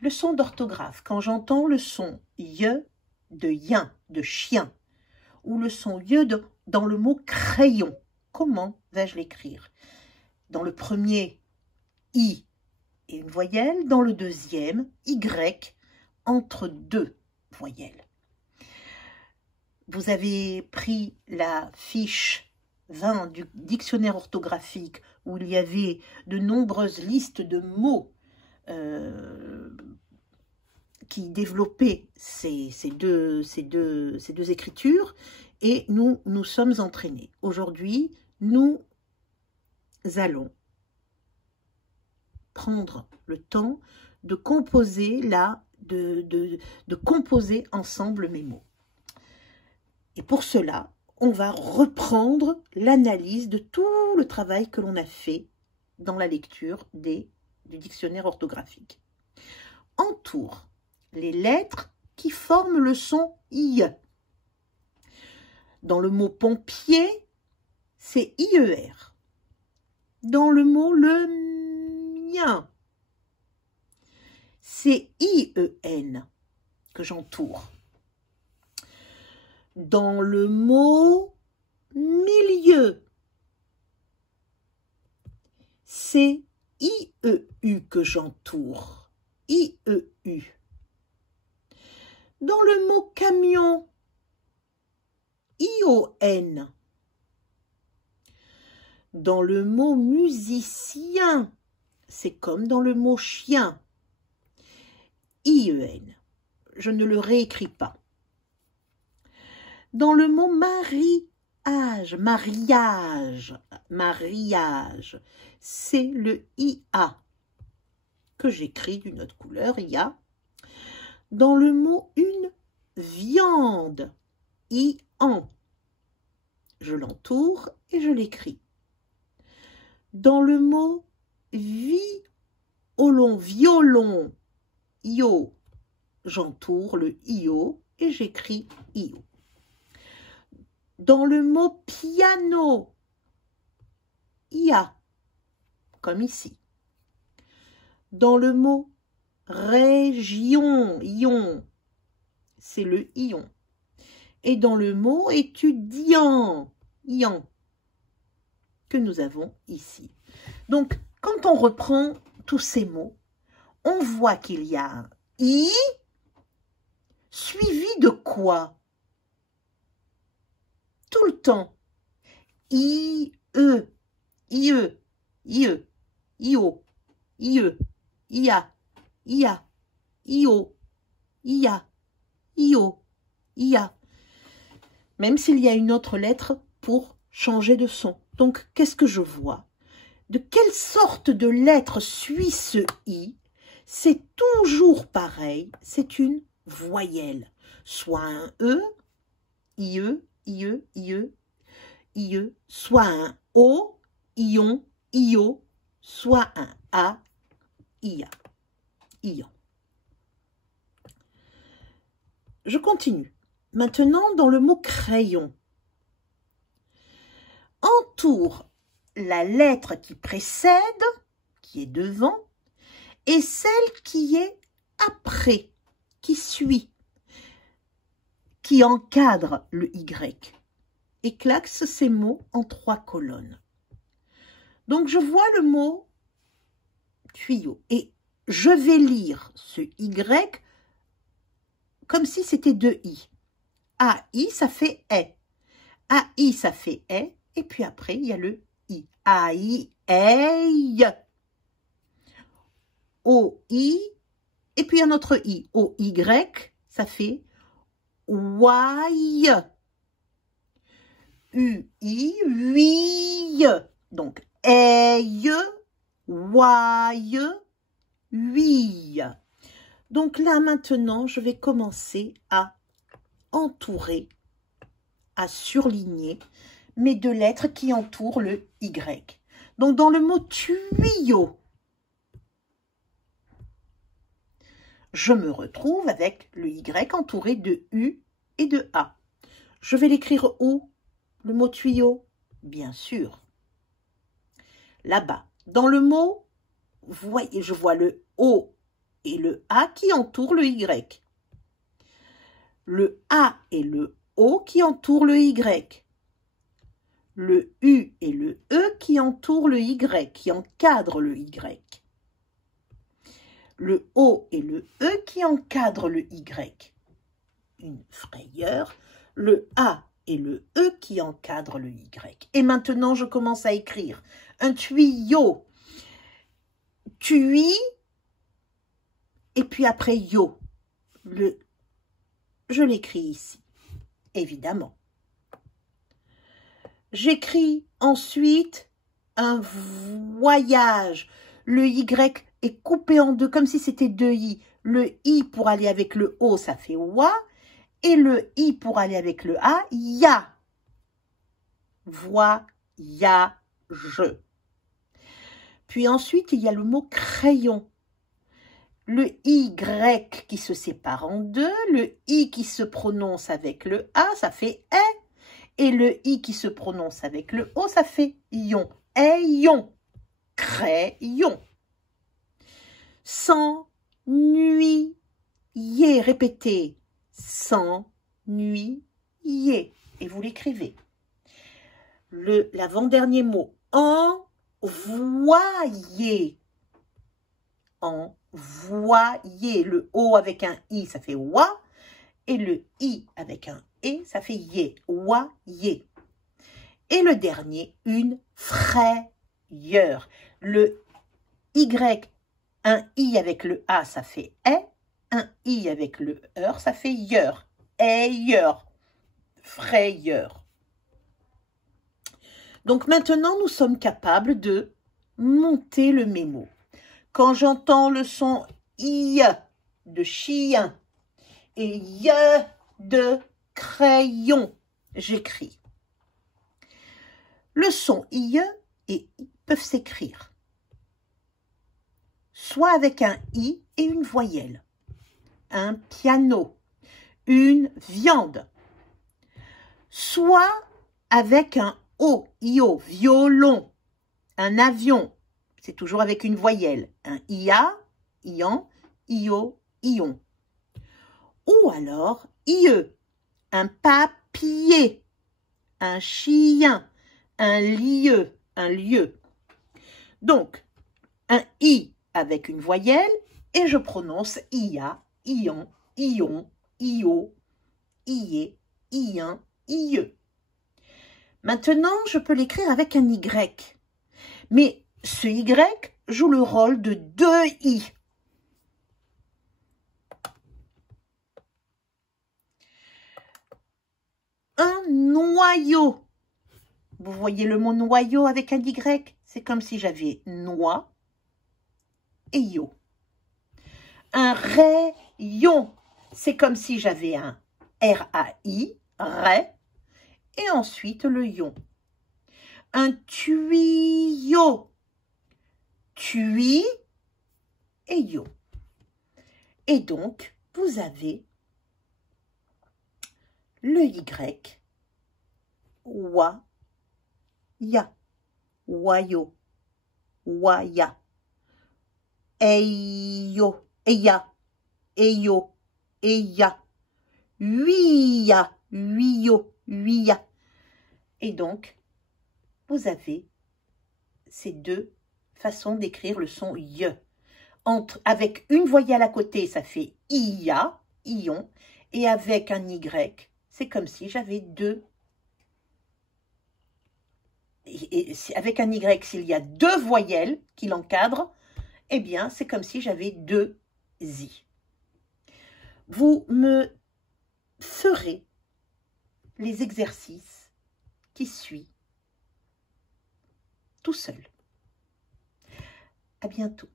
Leçon d'orthographe. Quand j'entends le son y de yin, de chien, ou le son y dans le mot crayon, comment vais-je l'écrire? Dans le premier, i et une voyelle, dans le deuxième, y entre deux voyelles. Vous avez pris la fiche 20 du dictionnaire orthographique où il y avait de nombreuses listes de mots qui développaient ces deux écritures, et nous nous sommes entraînés. Aujourd'hui, nous allons prendre le temps de composer de composer ensemble mes mots. Et pour cela, on va reprendre l'analyse de tout le travail que l'on a fait dans la lecture du dictionnaire orthographique. Entoure les lettres qui forment le son I. Dans le mot pompier, c'est IER. Dans le mot le mien, c'est IEN que j'entoure. Dans le mot milieu, c'est IEU que j'entoure. IEU. Dans le mot camion, ION. Dans le mot musicien, c'est comme dans le mot chien, IEN. Je ne le réécris pas. Dans le mot mariage, c'est le IA que j'écris d'une autre couleur, IA. Dans le mot une viande, IAN, je l'entoure et je l'écris. Dans le mot violon, IO, j'entoure le IO et j'écris IO. Dans le mot piano, IA, comme ici. Dans le mot région, ion, c'est le ion. Et dans le mot étudiant, ian, que nous avons ici. Donc, quand on reprend tous ces mots, on voit qu'il y a un i suivi de quoi? Tout le temps. IE, IE, IE, IO, IE, IA, IA, IO, IA, IO, IA. Même s'il y a une autre lettre pour changer de son. Donc, qu'est-ce que je vois? De quelle sorte de lettre suit ce I? C'est toujours pareil, c'est une voyelle. Soit un E, IE, IE, IE, IE, soit un O, ion, IO, soit un A, IA, ion. Je continue. Maintenant, dans le mot crayon, entoure la lettre qui précède, qui est devant, et celle qui est après, qui suit, qui encadre le Y, et classe ces mots en 3 colonnes. Donc, je vois le mot tuyau, et je vais lire ce Y comme si c'était 2 I. AI, ça fait E. AI, ça fait E. Et puis après, il y a le I. AI, EI. OI. Et puis un autre I. OY, ça fait Y. UI, oui. Donc, EI, Y, oui. Donc là, maintenant, je vais commencer à entourer, à surligner mes 2 lettres qui entourent le Y. Donc, dans le mot tuyau, je me retrouve avec le Y entouré de U et de A. Je vais l'écrire où? Le mot tuyau? Bien sûr. Là-bas. Dans le mot, vous voyez, je vois le O et le A qui entoure le Y. Le A et le O qui entourent le Y. Le U et le E qui entourent le Y, qui encadrent le Y. Le O et le E qui encadrent le Y. Une frayeur. Le A et le E qui encadrent le Y. Et maintenant, je commence à écrire un tuyau. Tui, et puis après yo. Je l'écris ici, évidemment. J'écris ensuite un voyage. Le Y est coupé en deux, comme si c'était deux I. Le I pour aller avec le O, ça fait wa. Et le I pour aller avec le A, ya. Voyage. Puis ensuite, il y a le mot crayon. Le Y qui se sépare en deux, le I qui se prononce avec le A, ça fait « est ». Et le I qui se prononce avec le O, ça fait « ion ». « Ayon ». Crayon. S'ennuyer. Répétez. S'ennuyer. Et vous l'écrivez. L'avant-dernier mot. Envoyer. Envoyer. Le O avec un I, ça fait wa. Et le I avec un E, ça fait yé. Wa-yé. Et le dernier, une frayeur. Le Y, un I avec le A, ça fait est. Un I avec le heure, ça fait yeur. Ayeur. Frayeur. Donc maintenant, nous sommes capables de monter le mémo. Quand j'entends le son I de chien et Y de crayon, j'écris. Le son I et I peuvent s'écrire soit avec un I et une voyelle, un piano, une viande, soit avec un O, io, violon, un avion, c'est toujours avec une voyelle, un ia, ian, io, ion. Ou alors ie, un papier, un chien, un lieu, un lieu. Donc, un i avec une voyelle et je prononce ia, ian, ion, io, ié, ien, ie. Maintenant, je peux l'écrire avec un Y. Mais ce Y joue le rôle de deux I. Un noyau. Vous voyez le mot noyau avec un Y? C'est comme si j'avais noix et yo. Un rayon. C'est comme si j'avais un R-A-I, ray, et ensuite le ion. Un tuyau. Tui et yo. Et donc, vous avez le Y, wa, ya, wayo, waya, eyo, eya, eyo, eya, huia, huio, huia. Et donc, vous avez ces deux façons d'écrire le son Y. Avec une voyelle à côté, ça fait ia, ion, et avec un Y, c'est comme si j'avais deux. Et avec un Y, s'il y a deux voyelles qui l'encadrent, eh bien, c'est comme si j'avais deux I. Vous me ferez les exercices qui suivent tout seul. À bientôt.